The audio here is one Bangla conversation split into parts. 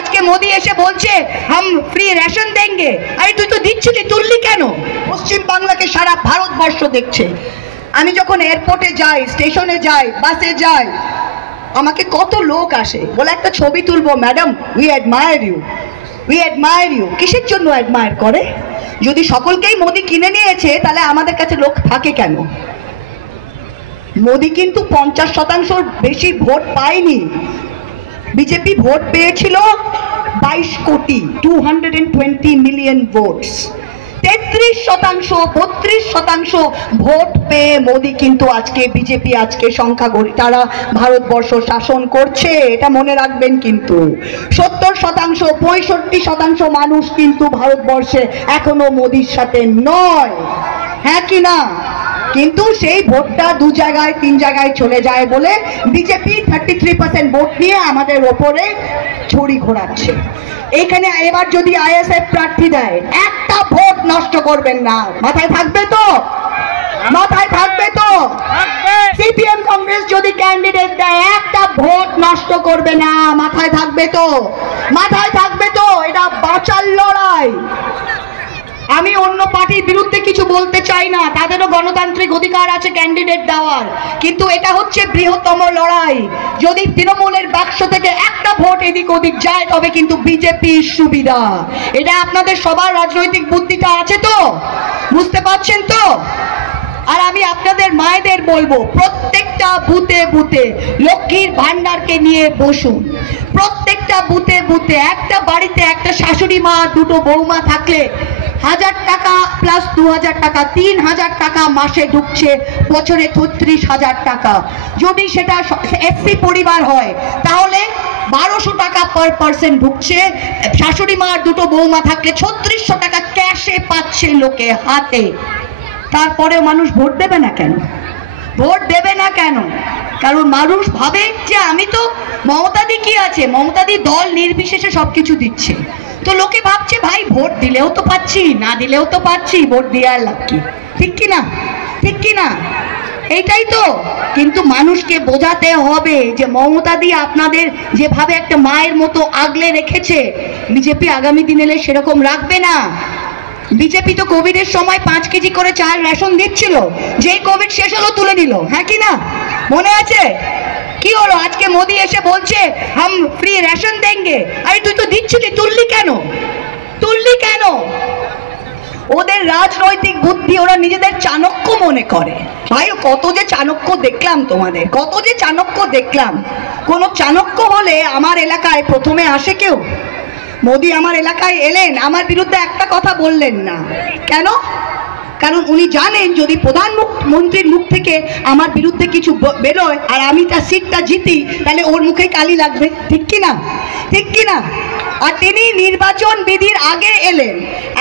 আজকে মোদি এসে বলছে হাম ফ্রি রেশন দেंगे। আরে তুই তো দিচ্ছিলি, তুললি কেন? পশ্চিম বাংলাকে সারা ভারতবর্ষ দেখছে। আমি যখন এয়ারপোর্টে যাই, স্টেশনে যাই, বাসে যাই, আমাকে কত লোক আসে, বলে একটা ছবি তুলবো madam, we admire you, we admire you. কিসের জন্য অ্যাডমায়ার করে? যদি সকলকেই মোদি কিনে নিয়েছে তাহলে আমাদের কাছে লোক থাকে কেন? মোদি কিন্তু 50% বেশি ভোট পায়নি। বিজেপি ভোট পেয়েছিল 22 কোটি, 220 মিলিয়ন ভোটস। 33%, 32% ভোট পেয়ে মোদি কিন্তু আজকে বিজেপি আজকে সংখ্যাগরিষ্ঠ, তারা ভারতবর্ষ শাসন করছে, এটা মনে রাখবেন। কিন্তু 70%, 65% মানুষ কিন্তু ভারতবর্ষে এখনো মোদির সাথে নয়, হ্যাঁ কি না? কিন্তু সেই ভোটটা 2 জায়গায় 3 জায়গায় চলে যায় বলে বিজেপি 33% ভোট নিয়ে আমাদের ওপরে ছড়ি ঘোরাচ্ছে। এখানে এবার যদি আইএসএফ প্রার্থী দেয়, একটা ভোট নষ্ট করবেন না, মাথায় থাকবে তো? মাথায় থাকবে তো? সিপিএম কংগ্রেস যদি ক্যান্ডিডেট দেয়, একটা ভোট নষ্ট করবে না, মাথায় থাকবে তো? মাথায় থাকবে তো? এটা বাঁচার লড়াই। আমি অন্য পার্টির বিরুদ্ধে কিছু বলতে চাই না, তাদেরও গণতান্ত্রিক অধিকার আছে ক্যান্ডিডেট দেওয়ার, কিন্তু এটা হচ্ছে বৃহত্তম লড়াই। যদি তৃণমূলের বাক্স থেকে একটা ভোট এদিক ওদিক যায় তবে কিন্তু বিজেপির সুবিধা। এটা আপনাদের সবার রাজনৈতিক বুদ্ধিটা আছে তো? বুঝতে পারছেন তো? আর আমি আপনাদের মায়েদের বলবো, প্রত্যেকটা বুথে বুথে লক্ষ্মীর ভান্ডারকে নিয়ে বসুন। প্রত্যেকটা বুথে বুথে একটা বাড়িতে একটা শাশুড়ি মা, দুটো বৌমা থাকলে 1000 টাকা প্লাস 2000 টাকা, 3000 টাকা মাসে ঢুকছে, বছরে 36,000 টাকা। যদি সেটা এসসি পরিবার হয় তাহলে 1200 টাকা পার পার্সন ঢুকছে। শাশুড়ি মা আর দুটো বৌমা থাকলে 3600 টাকা ক্যাশে পাচ্ছে লোকে হাতে। তারপরেও মানুষ ভোট দেবে না কেন? ভোট দেবে না কেন? কারণ মানুষ ভাবে যে আমি তো মমতাদি কি আছে, মমতাদি দল নির্বিশেষে সবকিছু দিচ্ছে। তো লোকে ভাবছে ভাই ভোট দিলেও তো পাচ্ছি, না দিলেও তো পাচ্ছি, ভোট দিয়ে আর লাভ কি? ঠিক কি না? ঠিক কি না? এইটাই তো। কিন্তু মানুষকে বোঝাতে হবে যে মমতাদি আপনাদের যেভাবে একটা মায়ের মতো আগলে রেখেছে, বিজেপি আগামী দিন এলে সেরকম রাখবে না। বিজেপি তো কোভিডের সময় 5 কেজি করে চাল রেশন দিচ্ছিল, যেই কোভিড শেষ হলো তুলে নিল, হ্যাঁ কি না? মনে আছে? কি হলো? আজকে মোদি এসে বলছে হাম ফ্রি রেশন দেंगे। আরে তুই তো দিচ্ছিলি, তুললি কেন? তুললি কেন? ওদের রাজনৈতিক বুদ্ধি, ওরা নিজেদের চাণক্য মনে করে। ভাই কত যে চাণক্য দেখলাম তোমাদের, কত যে চাণক্য দেখলাম। কোন চাণক্য হলে আমার এলাকায় প্রথমে আসে কেউ? মোদি আমার এলাকায় এলেন, আমার বিরুদ্ধে একটা কথা বললেন না। কেন? কারণ উনি জানেন যদি প্রধানমন্ত্রীর মুখ থেকে আমার বিরুদ্ধে কিছু বেরোয় আর আমি তার সিটটা জিতি, তাহলে ওর মুখে কালি লাগবে। ঠিক কি না? ঠিক কি না? আর তিনি নির্বাচন বিধির আগে এলেন,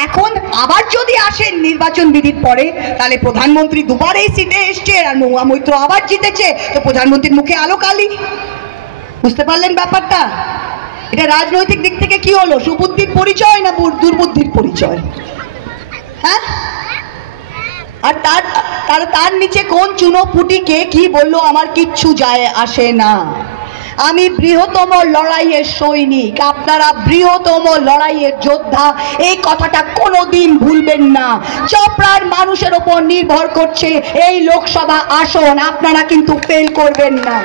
এখন আবার যদি আসেন নির্বাচন বিধির পরে, তাহলে প্রধানমন্ত্রী দুবার এই সিটে এসছে আর মহুয়া মৈত্র আবার জিতেছে, তো প্রধানমন্ত্রীর মুখে আলো কালি। বুঝতে পারলেন ব্যাপারটা? এটা রাজনৈতিক দিক থেকে কি হলো? সুবুদ্ধির পরিচয় না দুর্বুদ্ধির পরিচয়? হ্যাঁ? আর তার নিচে কোন চুনোপুটিকে কি বললো আমার কিচ্ছু যায় আসে না। আমি বৃহত্তম লড়াইয়ের সৈনিক, আপনারা বৃহত্তম লড়াইয়ের যোদ্ধা, এই কথাটা কোনোদিন ভুলবেন না। চপড়ার মানুষের ওপর নির্ভর করছে এই লোকসভা আসন, আপনারা কিন্তু ফেল করবেন না।